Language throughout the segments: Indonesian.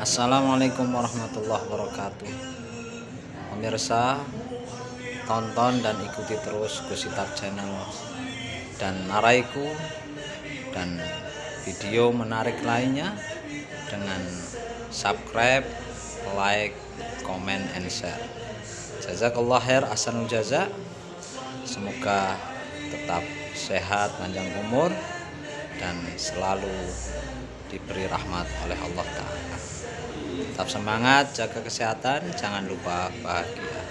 Assalamualaikum warahmatullahi wabarakatuh. Pemirsa, tonton dan ikuti terus Gusitar Channel dan naraiku dan video menarik lainnya dengan subscribe, like, comment, and share. Jazakallah khair, ahsanul jaza. Semoga tetap sehat, panjang umur, dan selalu diberi rahmat oleh Allah Ta'ala. Tetap semangat, jaga kesehatan, jangan lupa bahagia.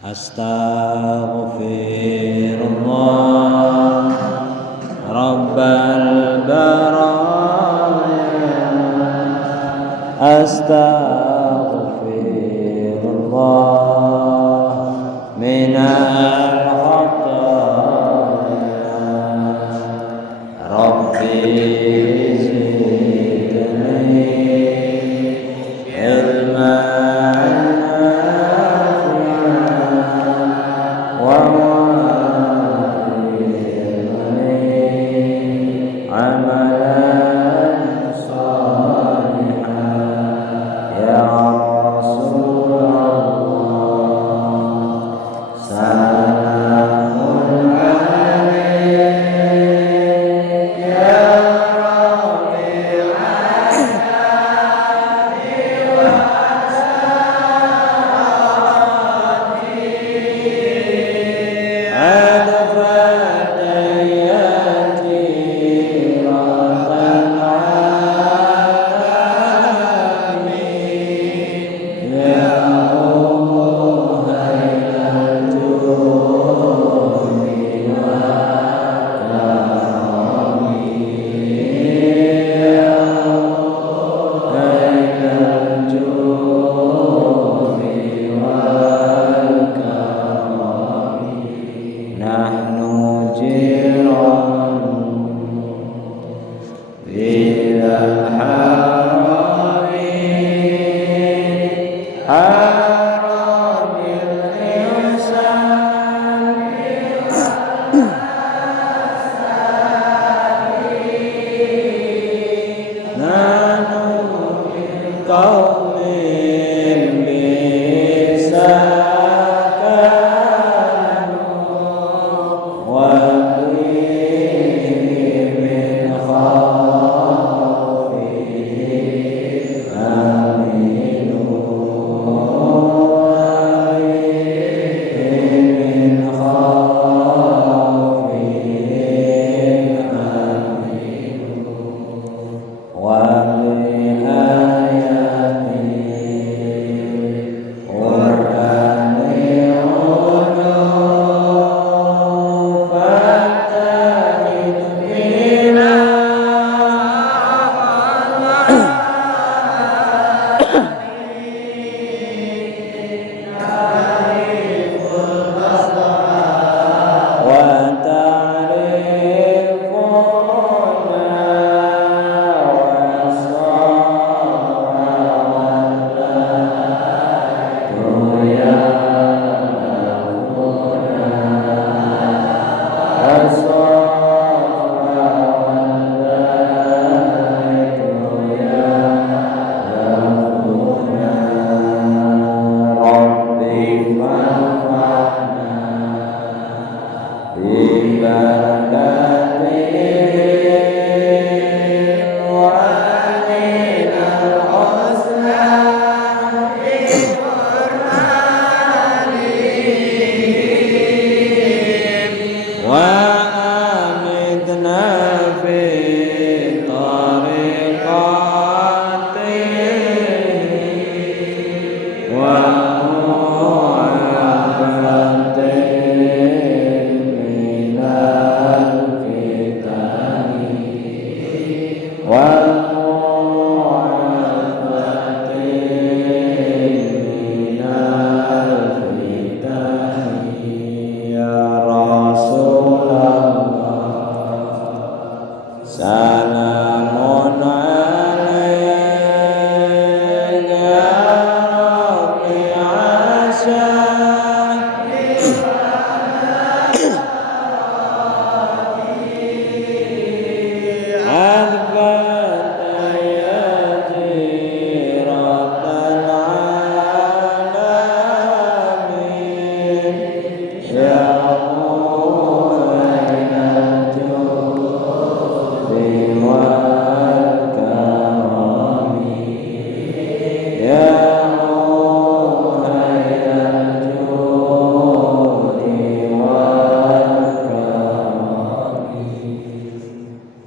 Astaghfirullah Rabbal baraya, Astaghfirullah minal khataya, Rabbi zidni ilman wa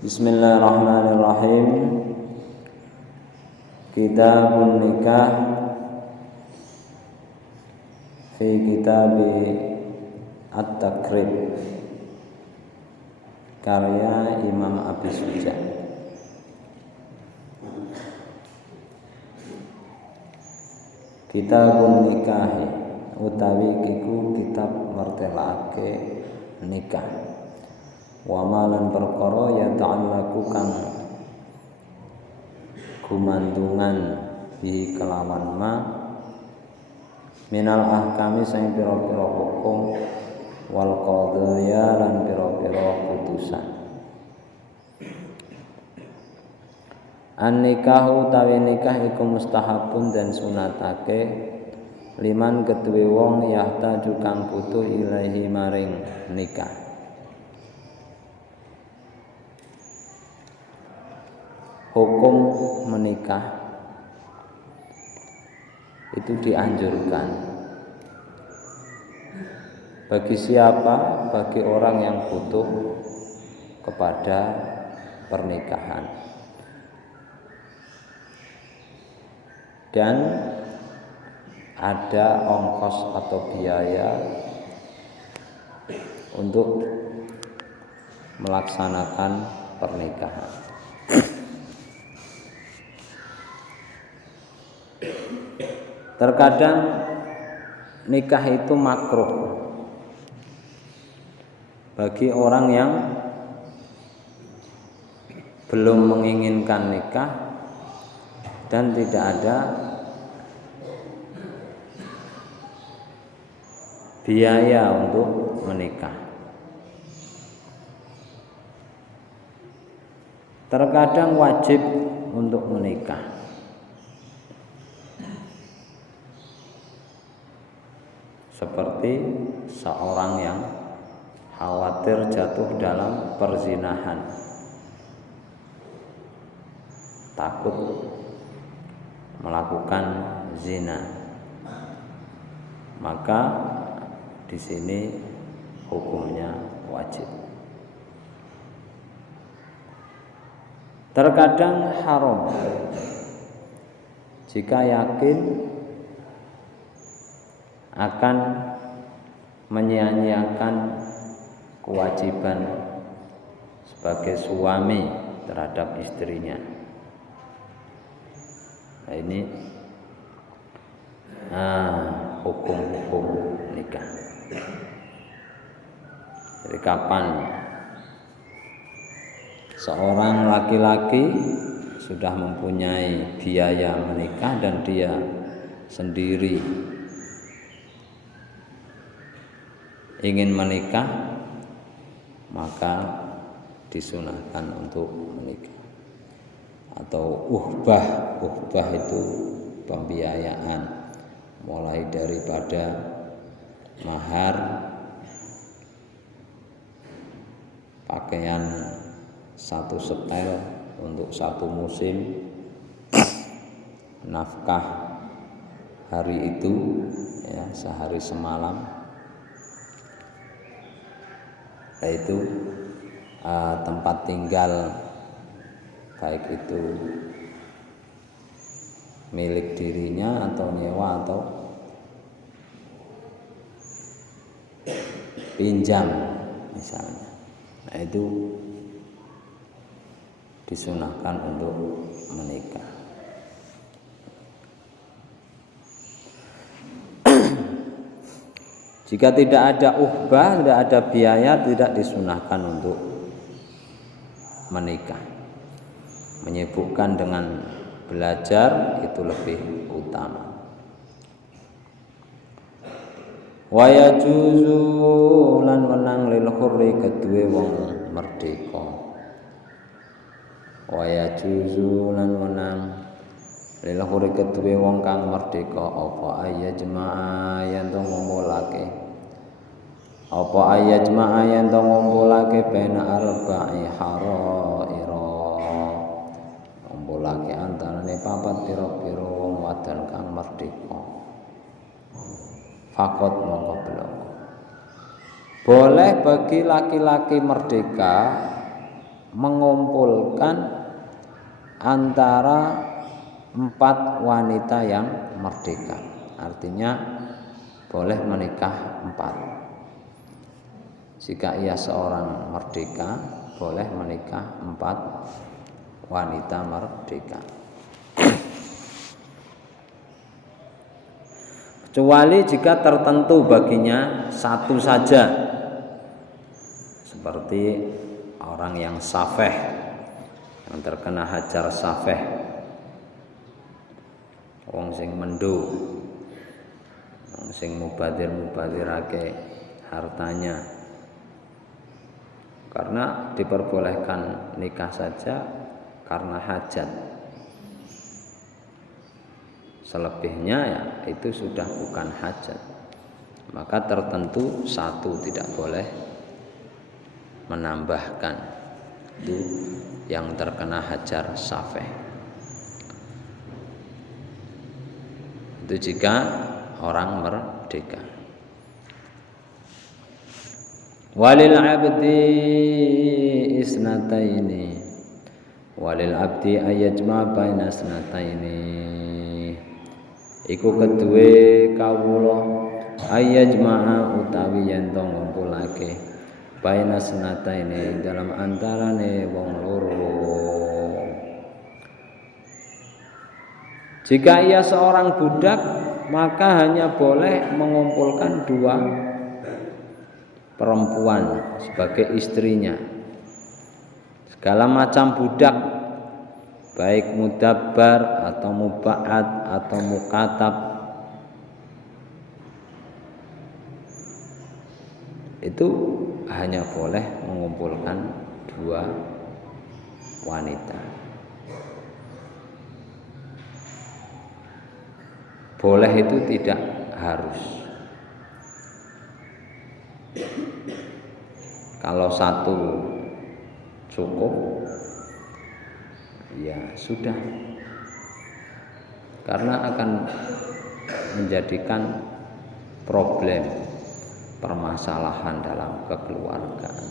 Bismillahirrahmanirrahim. Kitabun nikah fi kitabi At-Takrib karya Imam Abi Suja. Kitabun nikahi utawi iku kitab mertelake nikah. Wa malan perkara ya ta'allaku kang gumantungan bi kelawan ma minal ahkami sing pira-pira hukum wal qadaya lan pira-pira putusan. An-nikahu utawi nikah iku mustahabun dan sunatake liman ketuwe wong yahtaju kang butuh ilahi maring nikah. Hukum menikah itu dianjurkan bagi siapa? Bagi orang yang butuh kepada pernikahan dan ada ongkos atau biaya untuk melaksanakan pernikahan. Terkadang nikah itu makruh bagi orang yang belum menginginkan nikah dan tidak ada biaya untuk menikah. Terkadang wajib untuk menikah. Seperti seorang yang khawatir jatuh dalam perzinahan, takut melakukan zina, maka di sini hukumnya wajib. Terkadang haram jika yakin akan menyia-nyiakan kewajiban sebagai suami terhadap istrinya. Nah, ini hukum-hukum nikah. Jadi kapan seorang laki-laki sudah mempunyai biaya menikah dan dia sendiri ingin menikah, maka disunahkan untuk menikah. Atau uhbah itu pembiayaan, mulai daripada mahar, pakaian satu setel untuk satu musim, nafkah hari itu ya, sehari semalam, yaitu tempat tinggal, baik itu milik dirinya atau nyewa atau pinjam misalnya. Nah, itu disunahkan untuk menikah. Jika tidak ada uhbah, tidak ada biaya, tidak disunahkan untuk menikah. Menyibukkan dengan belajar itu lebih utama. Wa yajuzu lan wenang lil hurri kedue wong merdeka. Wa yajuzu lan wenang lil hurri kedue wong kang merdeka apa ayajma'a yen to ngumpulake apa ayajma'a yen to ngumpulake bena arba'i haraira ngumpulake antarane papat pira-pira wong wadon kang merdeka. Fakot mongko bloko. Boleh bagi laki-laki merdeka mengumpulkan antara 4 wanita yang merdeka. Artinya boleh menikah 4. Jika ia seorang merdeka, boleh menikah 4 wanita merdeka. Kecuali jika tertentu baginya satu saja, seperti orang yang safeh, yang terkena hajar safeh, wong sing mendo, wong sing mubadir-mubadirake hartanya. Karena diperbolehkan nikah saja karena hajat. Selebihnya ya itu sudah bukan hajat. Maka tertentu satu, tidak boleh menambahkan. Itu yang terkena hajar safeh. Itu jika orang merdeka. Walil abdi isnataini walil abdi ayajma baina isnataini iku kedue kawula ayajma utawi yen to ngumpulake baina isnataini dalam antarane wong loro. Jika ia seorang budak maka hanya boleh mengumpulkan 2 perempuan sebagai istrinya. Segala macam budak, baik mudabbar atau muba'ad atau mukatab, itu hanya boleh mengumpulkan 2 wanita. Boleh itu tidak harus. Kalau satu cukup, ya sudah, karena akan menjadikan problem, permasalahan dalam kekeluargaan.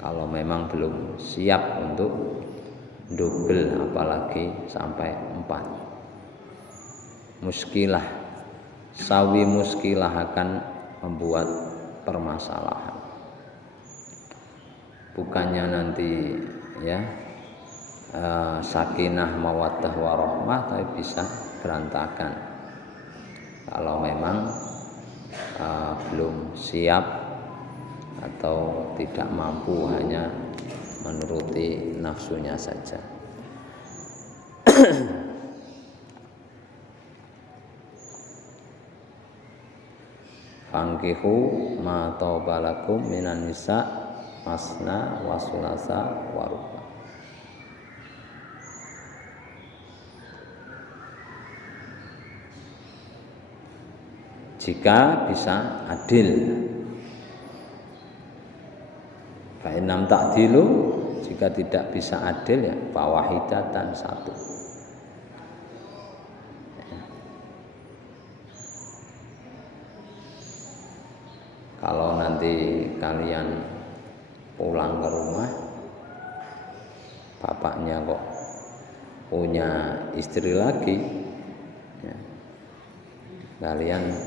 Kalau memang belum siap untuk double, apalagi sampai 4, muskilah, sawi muskilah akan membuat permasalahan. Bukannya nanti ya sakinah mawaddah warahmah, tapi bisa berantakan kalau memang belum siap atau tidak mampu, hanya menuruti nafsunya saja. Fankihu ma taubalakum minan nisa masna wa sulasa wa ruba. Jika bisa adil, fa innam ta'dilu, jika tidak bisa adil ya fawahidatan 1. Kalau nanti kalian pulang ke rumah, bapaknya kok punya istri lagi, ya, kalian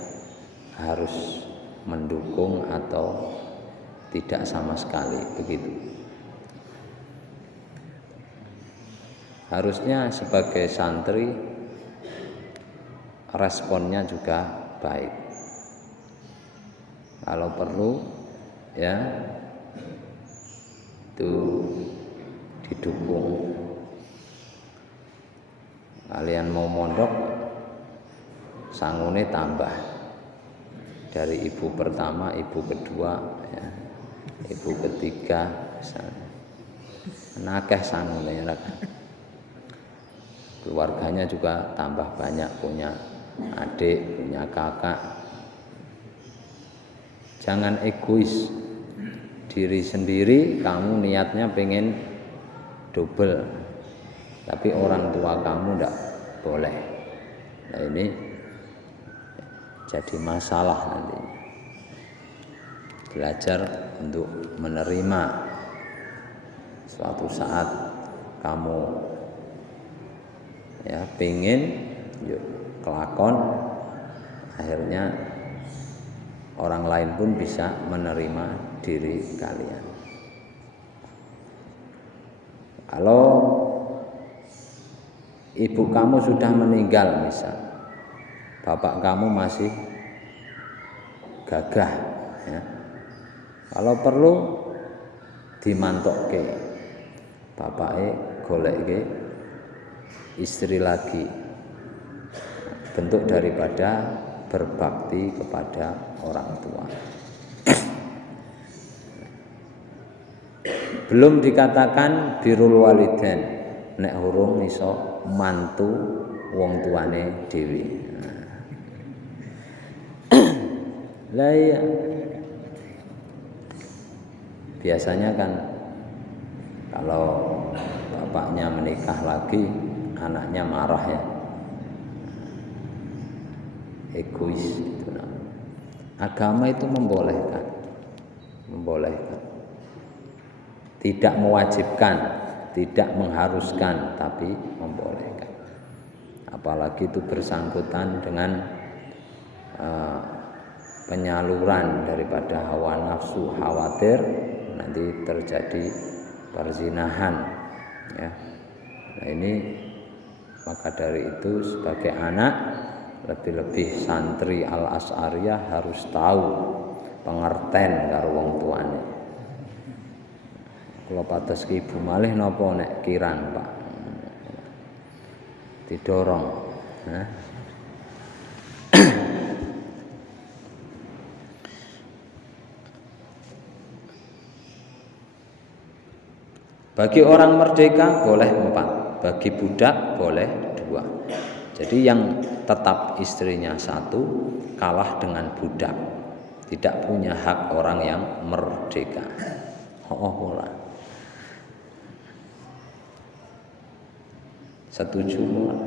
harus mendukung atau tidak sama sekali, begitu. harusnya sebagai santri responnya juga baik. Kalau perlu ya itu didukung. Kalian mau mondok sangune tambah dari ibu pertama, ibu kedua, ya, ibu ketiga, nakeh sangune ya. Keluarganya juga tambah banyak, punya adik, punya kakak. Jangan egois diri sendiri, kamu niatnya pengen double, tapi orang tua kamu tidak boleh. Nah ini jadi masalah nanti. Belajar untuk menerima suatu saat kamu ya pengen yuk kelakon, akhirnya orang lain pun bisa menerima diri kalian. Kalau ibu kamu sudah meninggal misal, bapak kamu masih gagah ya. Kalau perlu dimantokke, bapake goleke istri lagi, bentuk daripada berbakti kepada orang tua. Belum dikatakan birrul walidain nek urung iso mantu wong tuane dhewe. Lah iya. Biasanya kan kalau bapaknya menikah lagi, anaknya marah ya. Egois itu namanya. Agama itu membolehkan. Tidak mewajibkan, tidak mengharuskan, tapi membolehkan. Apalagi itu bersangkutan dengan penyaluran daripada hawa nafsu, khawatir nanti terjadi perzinahan ya. Nah ini maka dari itu sebagai anak, lebih-lebih santri Al-Asy'ariyah harus tahu pengerten karo wong tuane. Kula pados ki ibu malih napa nek kirang, Pak. Didorong. Nah. Bagi orang merdeka boleh 4, bagi budak boleh 2. Jadi yang tetap istrinya 1 kalah dengan budak, tidak punya hak orang yang merdeka. Ora. Setuju ora?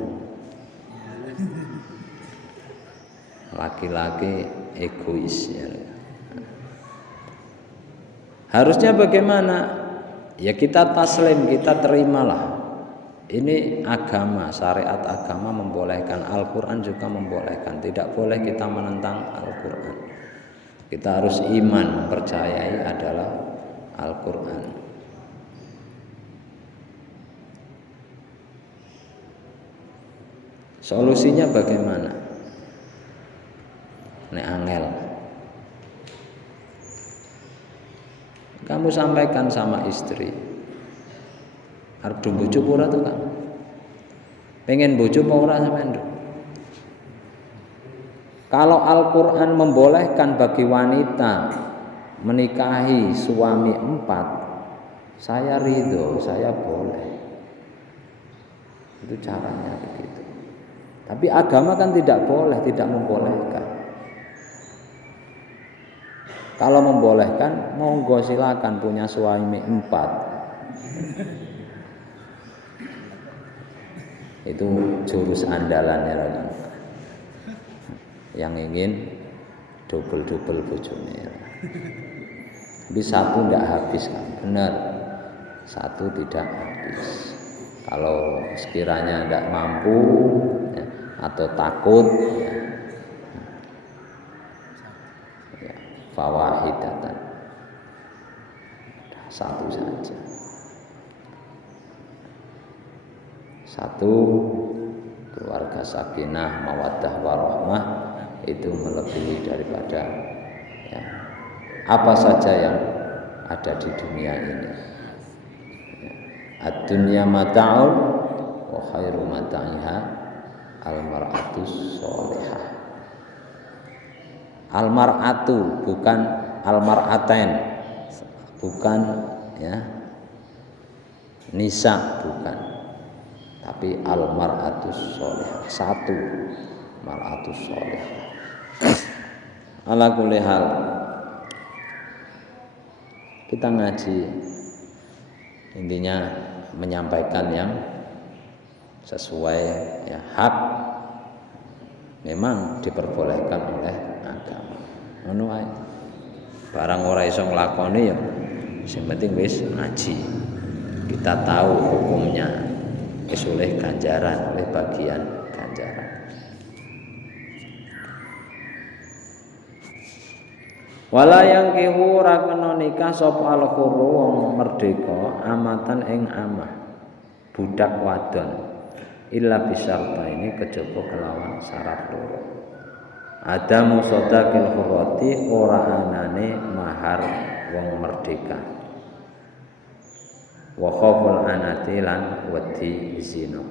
Laki-laki egois ya. Harusnya bagaimana? Ya kita taslim, kita terimalah. Ini agama, syariat agama membolehkan, Al-Quran juga membolehkan. Tidak boleh kita menentang Al-Quran. Kita harus iman, mempercayai adalah Al-Quran. Solusinya bagaimana? Nek angel. Kamu sampaikan sama istri, arep do bojo ora to, Kak? Pengen bojo apa ora sampean? Kalau Al-Qur'an membolehkan bagi wanita menikahi suami 4, saya ridho, saya boleh. Itu caranya begitu. Tapi agama kan tidak boleh, tidak membolehkan. Kalau membolehkan, monggo silakan punya suami 4. Itu jurus andalannya kan. Yang ingin double bojone. Tapi 1 tidak habis kan, benar. 1 tidak habis. Kalau sekiranya tidak mampu ya, atau takut ya, fawahidatan, 1 saja. Satu, keluarga sakinah, mawaddah, warahmah itu melebihi daripada ya, apa saja yang ada di dunia ini. Ad-dunya mata'un wa khairu mata'iha al-mar'atus sholihah. Al-mar'atu bukan al-mar'atain, bukan ya nisa, bukan, tapi al-mar'atus sholihah, satu mar'atus sholihah. Ala kulli hal, kita ngaji intinya menyampaikan yang sesuai ya, hak memang diperbolehkan oleh agama. Ngono ae. Barang ora iso nglakoni ya sing penting wis ngaji. Kita tahu hukumnya, wis oleh ganjaran, oleh bagian ganjaran. Wala yang kihu ora kena nikah sapa al-hurru wong merdeka amatan ing amah budak wadon illa bisyarta ini kejaba kelawan syarat loro. Ada musodakil hurrati ora anane mahar wong merdeka. Wa khaful anati lan wedi zina.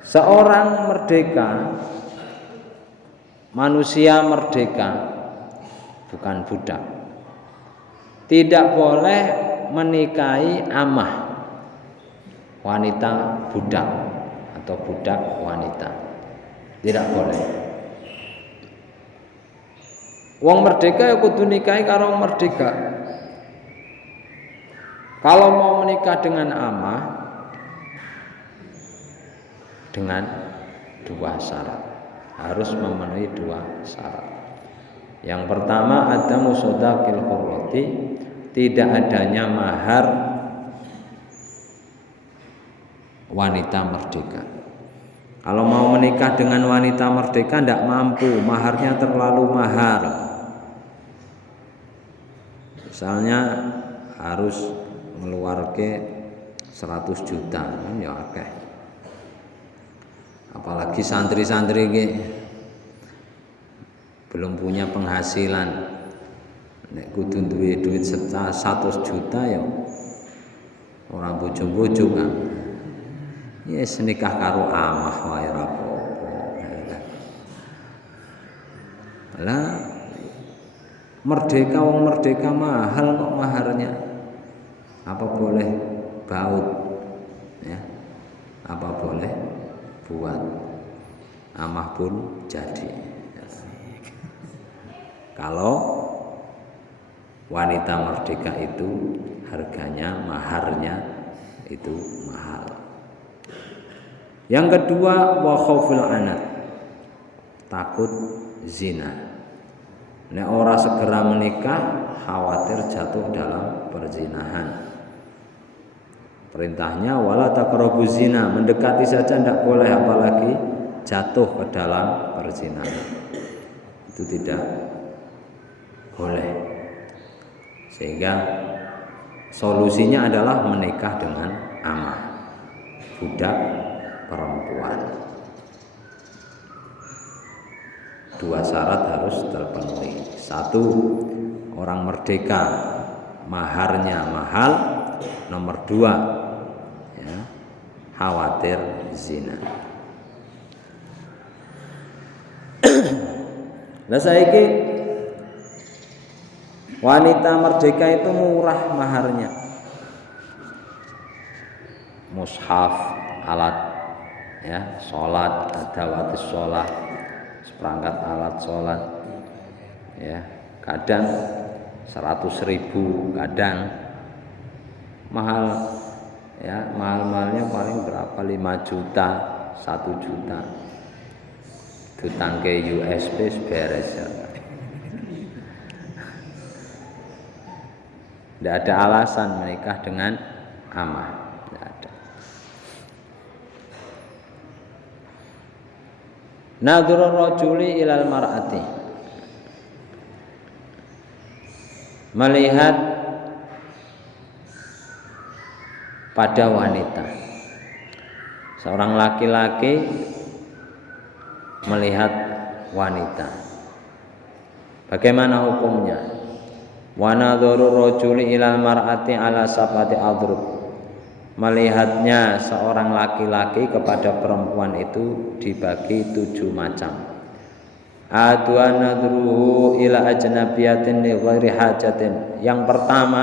Seorang merdeka, manusia merdeka, bukan budak, tidak boleh menikahi amah wanita budak atau budak wanita, tidak boleh. Wong merdeka ya kudu nikahi karo wong merdeka. Kalau mau menikah dengan amah dengan dua syarat, harus memenuhi dua syarat. Yang pertama ada musodakil hurrati, tidak adanya mahar wanita merdeka. Kalau mau menikah dengan wanita merdeka tidak mampu, maharnya terlalu mahal. Misalnya harus ngeluarke 100 juta kan ya akeh. Apalagi santri-santri iki belum punya penghasilan, nek kudu duwe duit 100 juta ya orang bojo-bojo kan. Yes, nikah karo amah wae ora apa-apa. Lah merdeka, wong merdeka mahal kok maharnya. Apa boleh baut ya? Apa boleh buat amah pun jadi. Kalau wanita merdeka itu harganya, maharnya itu mahal. Yang kedua wa khauful anat, takut zina. Nek ora segera menikah khawatir jatuh dalam perzinahan. Perintahnya wala taqrabu zina, mendekati saja tidak boleh, apalagi jatuh ke dalam perzinahan. Itu tidak boleh. Sehingga solusinya adalah menikah dengan amah, budak perempuan. Dua syarat harus terpenuhi. Satu, orang merdeka maharnya mahal. Nomor dua, ya, khawatir zina. Nah saiki wanita merdeka itu murah maharnya. Mushaf, alat ya, sholat, adawatis sholat, seperangkat alat sholat ya, kadang 100.000, kadang mahal ya, mahal-mahalnya paling berapa, 5 juta, 1 juta. Itu tangke USB beres ya. Tidak ada alasan menikah dengan amah, tidak ada. Nadhurur rajuli ilal mar'ati, melihat pada wanita. Seorang laki-laki melihat wanita. Bagaimana hukumnya? Wa nadharu rajuli ilal mar'ati ala sab'ati adrub. Melihatnya seorang laki-laki kepada perempuan itu dibagi 7 macam. Adwa nadruhu ila ajnabiyatin li ghairi hajatin. Yang pertama,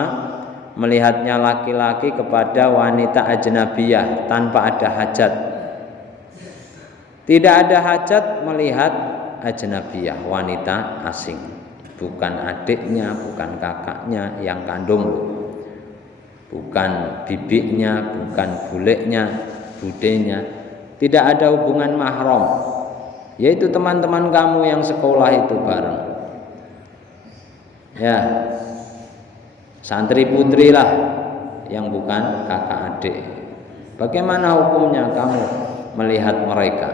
melihatnya laki-laki kepada wanita ajnabiyah tanpa ada hajat. Tidak ada hajat melihat ajnabiyah, wanita asing, bukan adiknya, bukan kakaknya yang kandung, bukan bibiknya, bukan buleknya, budenya. Tidak ada hubungan mahram, yaitu teman-teman kamu yang sekolah itu bareng, ya, santri putri lah, yang bukan kakak adik. Bagaimana hukumnya kamu melihat mereka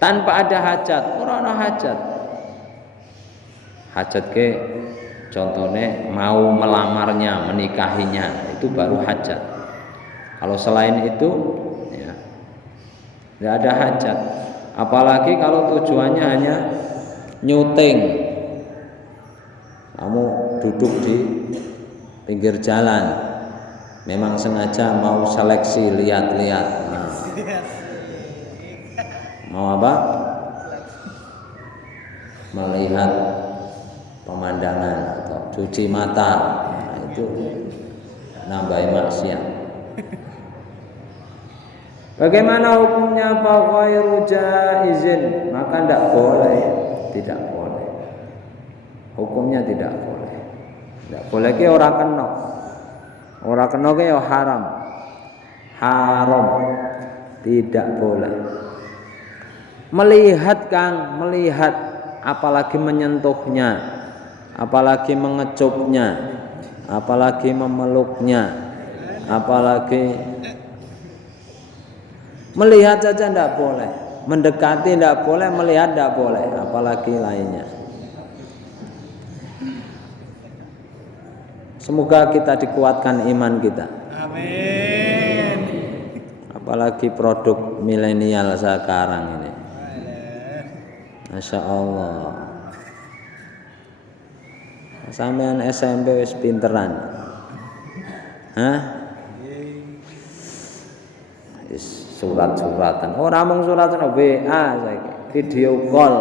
tanpa ada hajat? Ora ana hajat. Hajat ke contohnya mau melamarnya, menikahinya, itu baru hajat. Kalau selain itu ya tidak ada hajat. Apalagi kalau tujuannya hanya nyuting, kamu duduk di pinggir jalan, memang sengaja mau seleksi, lihat-lihat. Nah, mau apa? Melihat pemandangan atau cuci mata. Nah, itu nambahin maksiat. Bagaimana hukumnya? Fa ghairu jaizin, maka tidak boleh, tidak boleh. Hukumnya tidak boleh. Tidak boleh ki ora kena. Ora kena ki ya haram. Haram. Tidak boleh. Melihat Kang, melihat, apalagi menyentuhnya, apalagi mengecupnya, apalagi memeluknya, apalagi melihat saja tidak boleh, mendekati tidak boleh, melihat tidak boleh, apalagi lainnya. Semoga kita dikuatkan iman kita. Amin. Apalagi produk milenial sekarang ini. Masya Allah. Sampean SMP wis pinteran. Hah? Surat-suratan. Ora mung suratan, WA saiki, video call.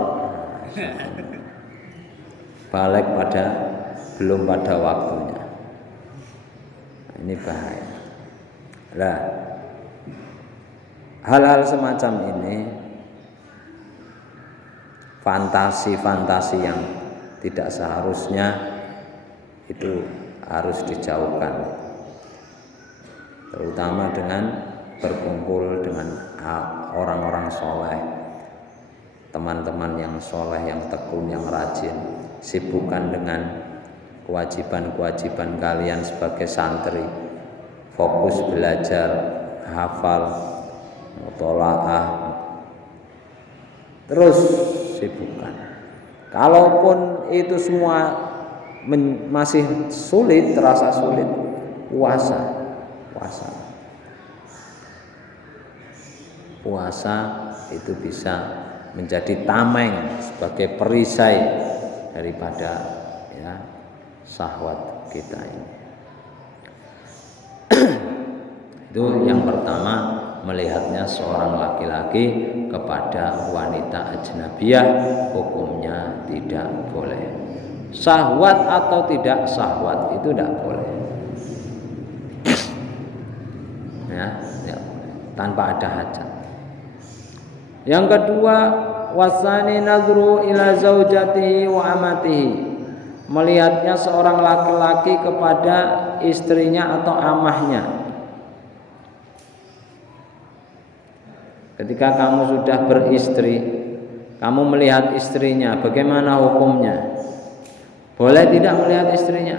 Balik belum pada waktunya. Ini bahaya. Lah, hal-hal semacam ini, fantasi-fantasi yang tidak seharusnya itu harus dijauhkan, terutama dengan berkumpul dengan orang-orang soleh, teman-teman yang soleh, yang tekun, yang rajin. Sibukkan dengan kewajiban-kewajiban kalian sebagai santri, fokus belajar, hafal, mutolaah, terus sibukkan. Kalaupun itu semua masih sulit, terasa sulit, puasa itu bisa menjadi tameng sebagai perisai daripada ya syahwat kita ini. Itu yang pertama, melihatnya seorang laki-laki kepada wanita ajnabiyah, hukumnya tidak boleh. Syahwat atau tidak syahwat itu tidak boleh. Ya, tanpa ada hajat. Yang kedua, wasani nadru ila zaujatihi wa amatihi. Melihatnya seorang laki-laki kepada istrinya atau amahnya. Ketika kamu sudah beristri, kamu melihat istrinya, bagaimana hukumnya? Boleh tidak melihat istrinya?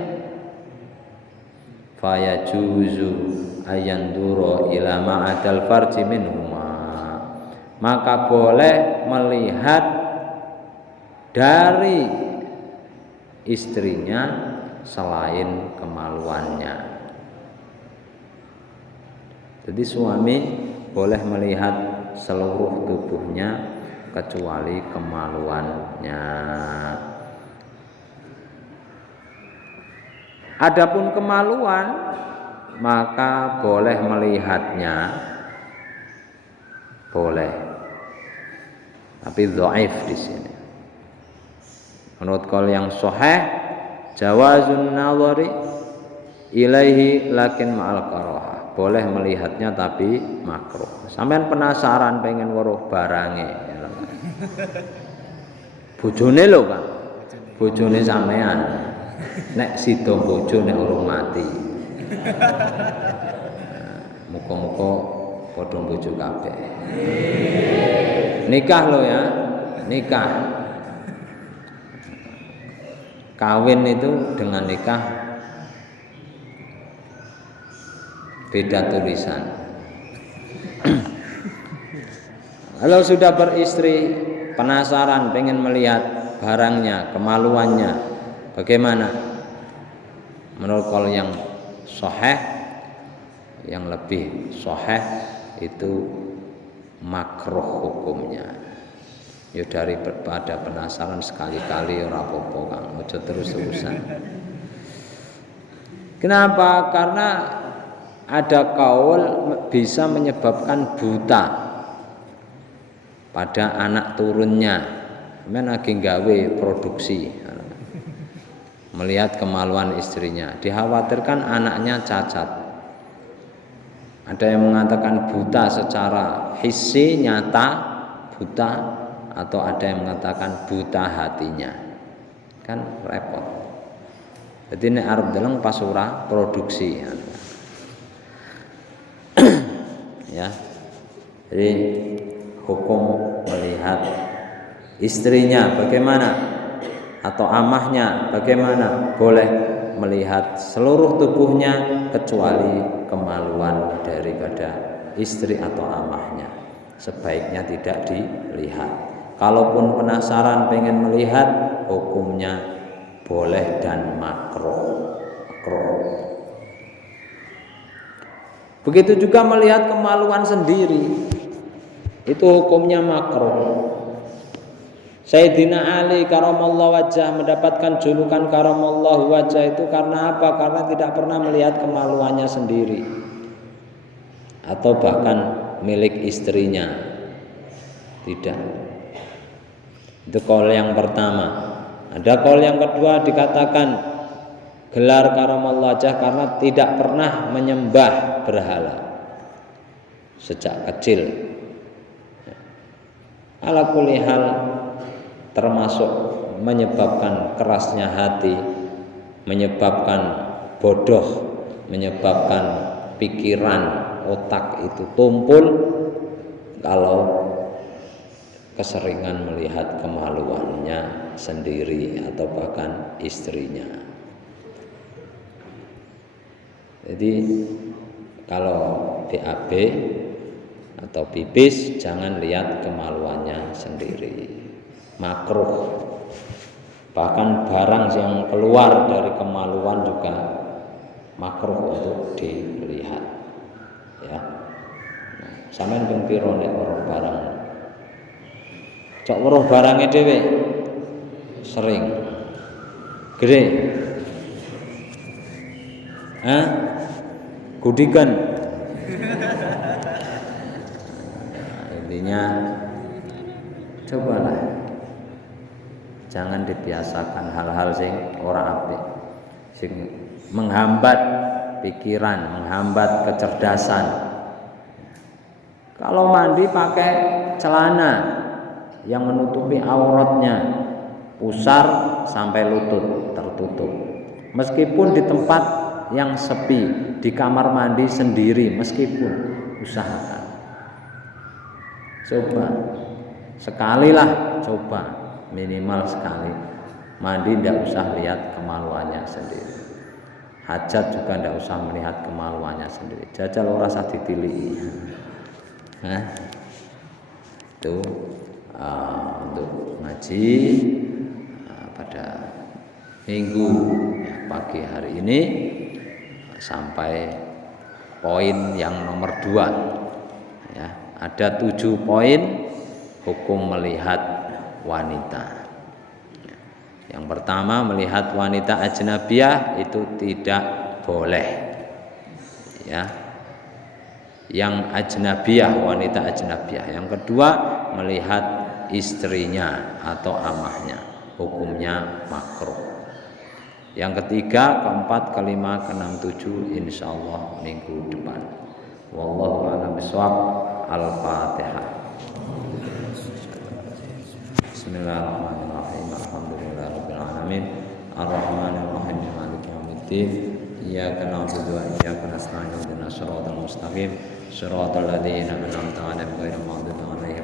Fa yajuzu ayanduro ila ma'adal farji minhuma. Maka boleh melihat dari istrinya selain kemaluannya. Jadi suami boleh melihat seluruh tubuhnya kecuali kemaluannya. Adapun kemaluan maka boleh melihatnya, boleh. Tapi dhaif di sini. Menurut qaul yang sahih jawazun nazari ilaihi lakin ma'al karahah. Boleh melihatnya tapi makruh. Sampean penasaran pengen weruh barange. Bojone lho, Kang. Bojone sampean. Nek sida bojo nek urung mati. Muga-muga padha bojo kabeh. Nikah lo ya, nikah. Kawin itu dengan nikah beda tulisan. Kalau sudah beristri, penasaran pengen melihat barangnya, kemaluannya, bagaimana? Menurut qaul yang sahih, yang lebih sahih itu makruh hukumnya. Ya daripada penasaran sekali-kali ora apa-apa Kang, aja terus-terusan. Kenapa? Karena ada kaul bisa menyebabkan buta pada anak turunnya. Men lagi gawe produksi melihat kemaluan istrinya, dikhawatirkan anaknya cacat. Ada yang mengatakan buta secara hissi, nyata buta, atau ada yang mengatakan buta hatinya. Kan repot. Jadi nek arep deleng pas ora produksi. Ya. Jadi hukum melihat istrinya bagaimana atau amahnya bagaimana, boleh melihat seluruh tubuhnya kecuali kemaluan daripada istri atau amahnya. Sebaiknya tidak dilihat. Kalaupun penasaran pengen melihat, hukumnya boleh dan makruh. Begitu juga melihat kemaluan sendiri, itu hukumnya makruh. Sayyidina Ali karamallahu wajah mendapatkan julukan karamallahu wajah itu karena apa? Karena tidak pernah melihat kemaluannya sendiri atau bahkan milik istrinya. Tidak. Itu qaul yang pertama. Ada qaul yang kedua dikatakan gelar karamallahu wajah karena tidak pernah menyembah berhala sejak kecil. Ala kulli hal termasuk menyebabkan kerasnya hati, menyebabkan bodoh, menyebabkan pikiran otak itu tumpul kalau keseringan melihat kemaluannya sendiri atau bahkan istrinya. Jadi kalau BAB atau pipis jangan lihat kemaluannya sendiri. Makruh. Bahkan barang yang keluar dari kemaluan juga makruh untuk dilihat. Ya. Sampeyan ping pira nek weruh barang? Cok weruh barange dhewe sering. Gede. Gudikan. Intinya cobalah jangan dibiasakan hal-hal sing ora apik, sing menghambat pikiran, menghambat kecerdasan. Kalau mandi pakai celana yang menutupi auratnya, pusar sampai lutut tertutup. Meskipun di tempat yang sepi, di kamar mandi sendiri, meskipun usahakan. Coba sekalilah, coba minimal sekali mandi, tidak usah lihat kemaluannya sendiri. Hajat juga tidak usah melihat kemaluannya sendiri. Jajal ora usah ditilihi. Itu untuk ngaji pada minggu pagi hari ini sampai poin yang nomor 2 ya. Ada 7 poin hukum melihat wanita. Yang pertama, melihat wanita ajnabiyah itu tidak boleh ya. Yang ajnabiyah, wanita ajnabiyah. Yang kedua, melihat istrinya atau amahnya, hukumnya makruh. Yang ketiga, keempat, kelima, keenam, 7 insyaallah minggu depan. Wallahu a'lam bishawab. Al-Fatihah. Bismillahirrahmanirrahim. Alhamdulillahirabbil alamin. Arrahmanirrahim. Maliki yaumiddin. Iyyaka na'budu wa iyyaka nasta'in. Ihdinas siratal mustaqim. Shiratal ladzina an'amta 'alaihim ghairil maghdubi 'alaihim